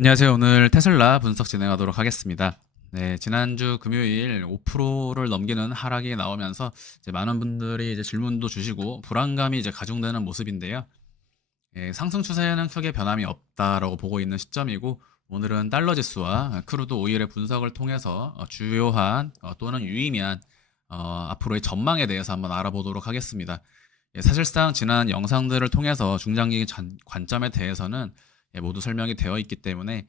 안녕하세요. 오늘 테슬라 분석 진행하도록 하겠습니다. 네, 지난주 금요일 5%를 넘기는 하락이 나오면서 많은 분들이 이제 질문도 주시고 불안감이 이제 가중되는 모습인데요. 예, 상승 추세에는 크게 변함이 없다라고 보고 있는 시점이고 오늘은 달러 지수와 크루드 오일의 분석을 통해서 어, 주요한 어, 또는 유의미한 어, 앞으로의 전망에 대해서 한번 알아보도록 하겠습니다. 예, 사실상 지난 영상들을 통해서 중장기 전- 관점에 대해서는 예, 모두 설명이 되어 있기 때문에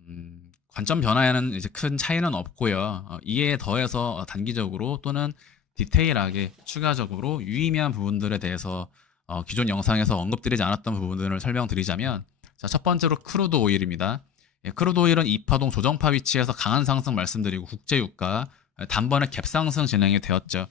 음, 관점 변화에는 이제 큰 차이는 없고요. 어, 이에 더해서 어, 단기적으로 또는 디테일하게 추가적으로 유의미한 부분들에 대해서 어, 기존 영상에서 언급드리지 않았던 부분들을 설명드리자면 자, 첫 번째로 크루드 오일입니다. 예, 크루드 오일은 이파동 조정파 위치에서 강한 상승 말씀드리고 국제 유가 예, 단번에 갭 상승 진행이 되었죠.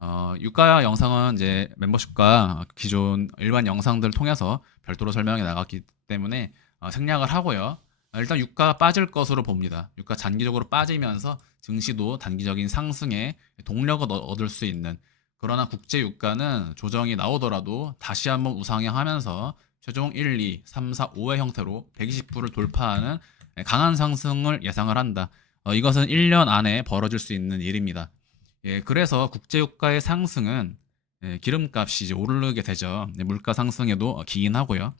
어, 유가 영상은 이제 멤버십과 기존 일반 영상들을 통해서 별도로 설명해 나갔기 때문에 어, 생략을 하고요. 어, 일단 유가가 빠질 것으로 봅니다. 유가 단기적으로 빠지면서 증시도 단기적인 상승에 동력을 얻- 얻을 수 있는 그러나 국제 유가는 조정이 나오더라도 다시 한번 우상향하면서 최종 1, 2, 3, 4, 5의 형태로 120불을 돌파하는 강한 상승을 예상을 한다. 어, 이것은 1년 안에 벌어질 수 있는 일입니다. 예, 그래서 국제유가의 상승은 예, 기름값이 이제 오르게 되죠. 네, 물가 상승에도 어, 기인하고요.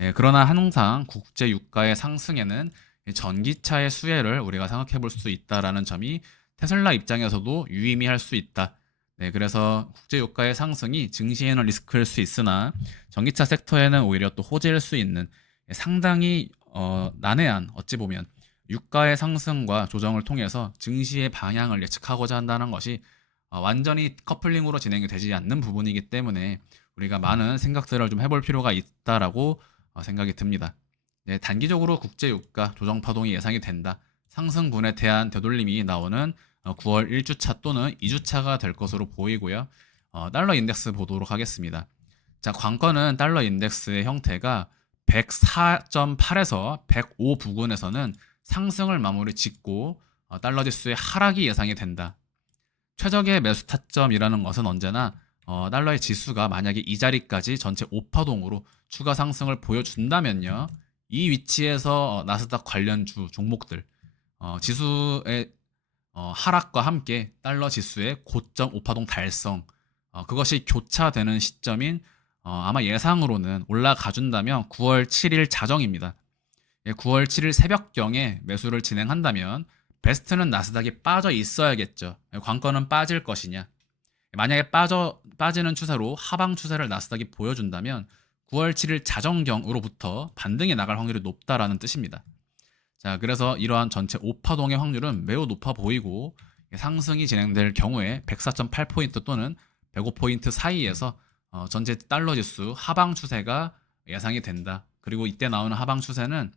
예, 그러나 항상 국제 유가의 상승에는 이 전기차의 수혜를 우리가 생각해 볼 수 있다라는 점이 테슬라 입장에서도 유의미할 수 있다. 네, 그래서 국제 유가의 상승이 증시에는 리스크일 수 있으나 전기차 섹터에는 오히려 또 호재일 수 있는 예, 상당히 어, 난해한 어찌 보면 유가의 상승과 조정을 통해서 증시의 방향을 예측하고자 한다는 것이 어, 완전히 커플링으로 진행이 되지 않는 부분이기 때문에 우리가 많은 생각들을 좀 해볼 필요가 있다라고 어, 생각이 듭니다. 네, 단기적으로 국제 유가 조정 파동이 예상이 된다. 상승분에 대한 되돌림이 나오는 어, 9월 1주차 또는 2주차가 될 것으로 보이고요. 어, 달러 인덱스 보도록 하겠습니다. 자, 관건은 달러 인덱스의 형태가 104.8에서 105 부근에서는 상승을 마무리 짓고 어, 달러 지수의 하락이 예상이 된다. 최적의 매수 타점이라는 것은 언제나 어, 달러의 지수가 만약에 이 자리까지 전체 5파동으로 추가 상승을 보여준다면요. 이 위치에서 어, 나스닥 관련 주 종목들 어, 지수의 어, 하락과 함께 달러 지수의 고점 5파동 달성 어, 그것이 교차되는 시점인 어, 아마 예상으로는 올라가 준다면 9월 7일 자정입니다. 예, 9월 7일 새벽경에 매수를 진행한다면 베스트는 나스닥이 빠져 있어야겠죠. 예, 관건은 빠질 것이냐. 만약에 빠져 빠지는 추세로 하방 추세를 나스닥이 보여준다면 9월 7일 자정경으로부터 반등이 나갈 확률이 높다라는 뜻입니다. 자, 그래서 이러한 전체 5파동의 확률은 매우 높아 보이고 상승이 진행될 경우에 104.8포인트 또는 105포인트 사이에서 어, 전체 달러 지수 하방 추세가 예상이 된다. 그리고 이때 나오는 하방 추세는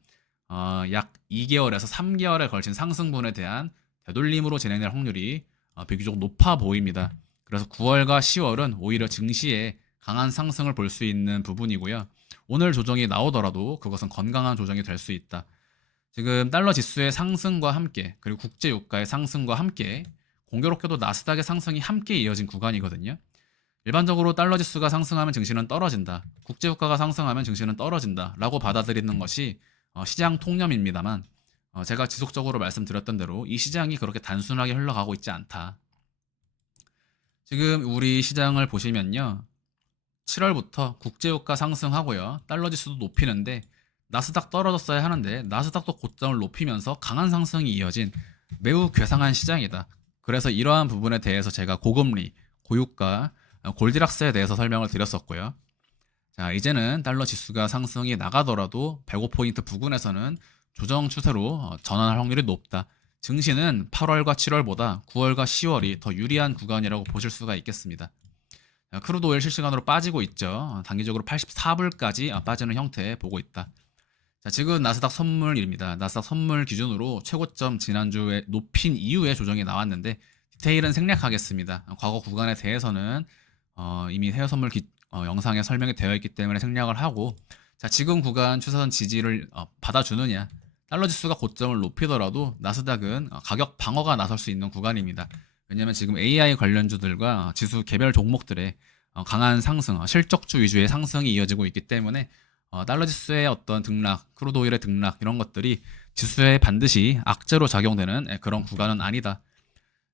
어, 약 2개월에서 3개월에 걸친 상승분에 대한 되돌림으로 진행될 확률이 어, 비교적 높아 보입니다. 그래서 9월과 10월은 오히려 증시에 강한 상승을 볼 수 있는 부분이고요. 오늘 조정이 나오더라도 그것은 건강한 조정이 될 수 있다. 지금 달러 지수의 상승과 함께 그리고 국제 유가의 상승과 함께 공교롭게도 나스닥의 상승이 함께 이어진 구간이거든요. 일반적으로 달러 지수가 상승하면 증시는 떨어진다. 국제 유가가 상승하면 증시는 떨어진다라고 받아들이는 것이 어, 시장 통념입니다만 어, 제가 지속적으로 말씀드렸던 대로 이 시장이 그렇게 단순하게 흘러가고 있지 않다. 지금 우리 시장을 보시면요. 7월부터 국제유가 상승하고요. 달러 지수도 높이는데 나스닥 떨어졌어야 하는데 나스닥도 고점을 높이면서 강한 상승이 이어진 매우 괴상한 시장이다. 그래서 이러한 부분에 대해서 제가 고금리, 고유가, 어, 골디락스에 대해서 설명을 드렸었고요. 자, 이제는 달러 지수가 상승이 나가더라도 105포인트 부근에서는 조정 추세로 어, 전환할 확률이 높다. 증시는 8월과 7월보다 9월과 10월이 더 유리한 구간이라고 보실 수가 있겠습니다. 자, 크루드 오일 실시간으로 빠지고 있죠. 어, 단기적으로 84불까지 어, 빠지는 형태 보고 있다. 자, 지금 나스닥 선물입니다. 나스닥 선물 기준으로 최고점 지난주에 높인 이후에 조정이 나왔는데 디테일은 생략하겠습니다. 어, 과거 구간에 대해서는 어, 이미 해외 선물 기- 어, 영상에 설명이 되어 있기 때문에 생략을 하고 자, 지금 구간 추세선 지지를 어, 받아주느냐 달러 지수가 고점을 높이더라도 나스닥은 어, 가격 방어가 나설 수 있는 구간입니다. 왜냐하면 지금 AI 관련주들과 지수 개별 종목들의 어, 강한 상승, 어, 실적주 위주의 상승이 이어지고 있기 때문에 어, 달러 지수의 어떤 등락, 크루드 오일의 등락 이런 것들이 지수에 반드시 악재로 작용되는 예, 그런 구간은 아니다.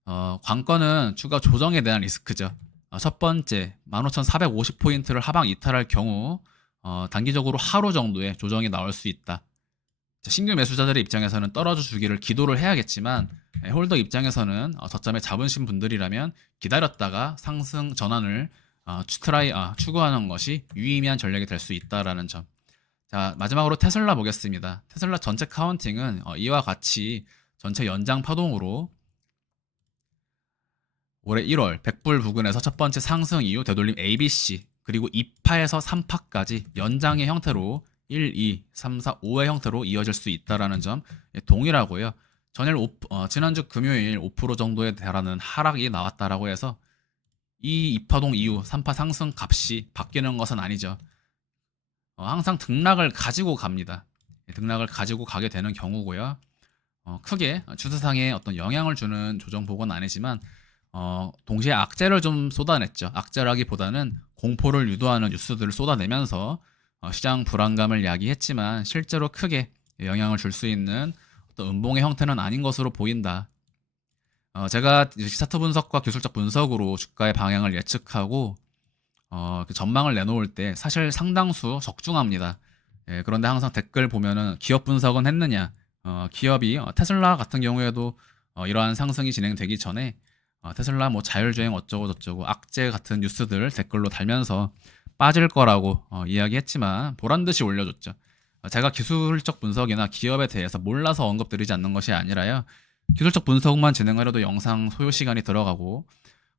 어, 관건은 추가 조정에 대한 리스크죠. 어, 첫 번째, 15,450포인트를 하방 이탈할 경우 어, 단기적으로 하루 정도의 조정이 나올 수 있다. 자, 신규 매수자들의 입장에서는 떨어져 주기를 기도를 해야겠지만 예, 홀더 입장에서는 어, 저점에 잡으신 분들이라면 기다렸다가 상승 전환을 어, 추- 트라이, 아, 추구하는 것이 유의미한 전략이 될 수 있다라는 점. 자 마지막으로 테슬라 보겠습니다. 테슬라 전체 카운팅은 어, 이와 같이 전체 연장 파동으로 올해 1월 100불 부근에서 첫 번째 상승 이후 되돌림 ABC 그리고 2파에서 3파까지 연장의 형태로 1, 2, 3, 4, 5의 형태로 이어질 수 있다라는 점 예, 동일하고요. 전일 오, 어, 지난주 금요일 5% 정도에 달하는 하락이 나왔다라고 해서 이 2파동 이후 3파 상승 값이 바뀌는 것은 아니죠. 어, 항상 등락을 가지고 갑니다. 예, 등락을 가지고 가게 되는 경우고요. 어, 크게 추세상에 어떤 영향을 주는 조정 복은 아니지만 어, 동시에 악재를 좀 쏟아냈죠. 악재라기보다는 공포를 유도하는 뉴스들을 쏟아내면서 어, 시장 불안감을 야기했지만 실제로 크게 영향을 줄 수 있는 어떤 음봉의 형태는 아닌 것으로 보인다. 어, 제가 차트 분석과 기술적 분석으로 주가의 방향을 예측하고 어, 그 전망을 내놓을 때 사실 상당수 적중합니다. 예, 그런데 항상 댓글 보면은 기업 분석은 했느냐? 어, 기업이 어, 테슬라 같은 경우에도 어, 이러한 상승이 진행되기 전에 어, 테슬라 뭐 자율주행 어쩌고 저쩌고 악재 같은 뉴스들 댓글로 달면서 빠질 거라고 어, 이야기했지만 보란 듯이 올려줬죠. 어, 제가 기술적 분석이나 기업에 대해서 몰라서 언급드리지 않는 것이 아니라요. 기술적 분석만 진행하려도 영상 소요 시간이 들어가고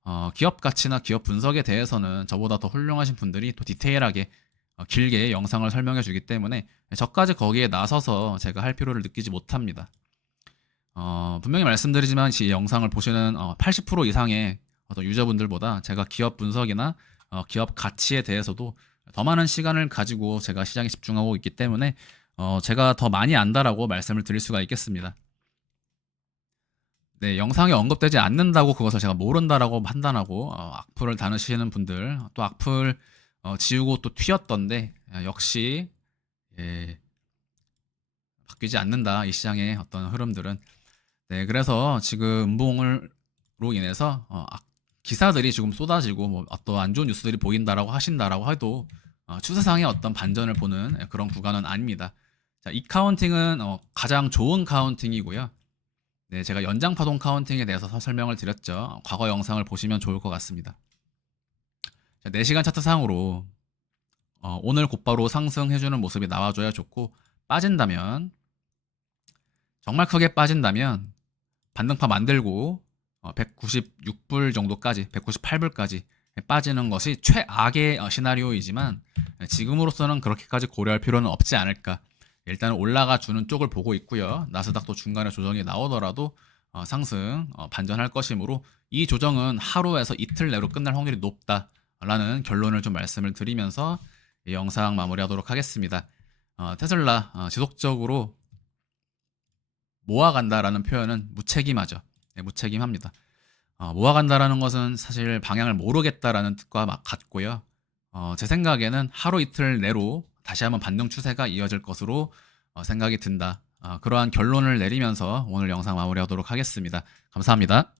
어, 기업 가치나 기업 분석에 대해서는 저보다 더 훌륭하신 분들이 또 디테일하게 어, 길게 영상을 설명해 주기 때문에 저까지 거기에 나서서 제가 할 필요를 느끼지 못합니다. 어, 분명히 말씀드리지만 이 영상을 보시는 어, 80% 이상의 어떤 유저분들보다 제가 기업 분석이나 어, 기업 가치에 대해서도 더 많은 시간을 가지고 제가 시장에 집중하고 있기 때문에 어, 제가 더 많이 안다라고 말씀을 드릴 수가 있겠습니다. 네, 영상에 언급되지 않는다고 그것을 제가 모른다라고 판단하고 어, 악플을 다루시는 분들 또 악플 어, 지우고 또 튀었던데 아, 역시 예, 바뀌지 않는다 이 시장의 어떤 흐름들은 네 그래서 지금 음봉을로 인해서 어, 악- 기사들이 지금 쏟아지고 뭐 어떤 안 좋은 뉴스들이 보인다라고 하신다라고 해도 어, 추세상의 어떤 반전을 보는 예, 그런 구간은 아닙니다. 자, 이 카운팅은 어, 가장 좋은 카운팅이고요. 네, 제가 연장 파동 카운팅에 대해서 서- 설명을 드렸죠. 과거 영상을 보시면 좋을 것 같습니다. 자, 4시간 차트 상으로 어, 오늘 곧바로 상승해주는 모습이 나와줘야 좋고 빠진다면 정말 크게 빠진다면 반등파 만들고 어, 196불 정도까지 198불까지 빠지는 것이 최악의 어, 시나리오이지만 지금으로서는 그렇게까지 고려할 필요는 없지 않을까 일단 올라가 주는 쪽을 보고 있고요 나스닥도 중간에 조정이 나오더라도 어, 상승 어, 반전할 것이므로 이 조정은 하루에서 이틀 내로 끝날 확률이 높다라는 결론을 좀 말씀을 드리면서 이 영상 마무리하도록 하겠습니다. 어, 테슬라 어, 지속적으로 모아간다라는 표현은 무책임하죠. 네, 무책임합니다. 어, 모아간다라는 것은 사실 방향을 모르겠다라는 뜻과 막 같고요. 어, 제 생각에는 하루 이틀 내로 다시 한번 반등 추세가 이어질 것으로 어, 생각이 든다. 어, 그러한 결론을 내리면서 오늘 영상 마무리하도록 하겠습니다. 감사합니다.